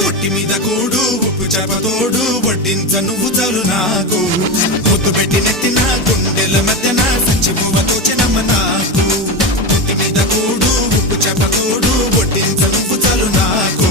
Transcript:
ఒట్టి మీద కూడు ఉప్పు చేపతోడు వడ్డించ నువ్వు చాలు నాకు ముద్దు పెట్టి నెత్తిన గుండెల మధ్యన సంచిపువతో చెనమ్మ నాకు ఒట్టి మీద కూడు ఉప్పు చేపతోడు వడ్డించ నువ్వు చాలు నాకు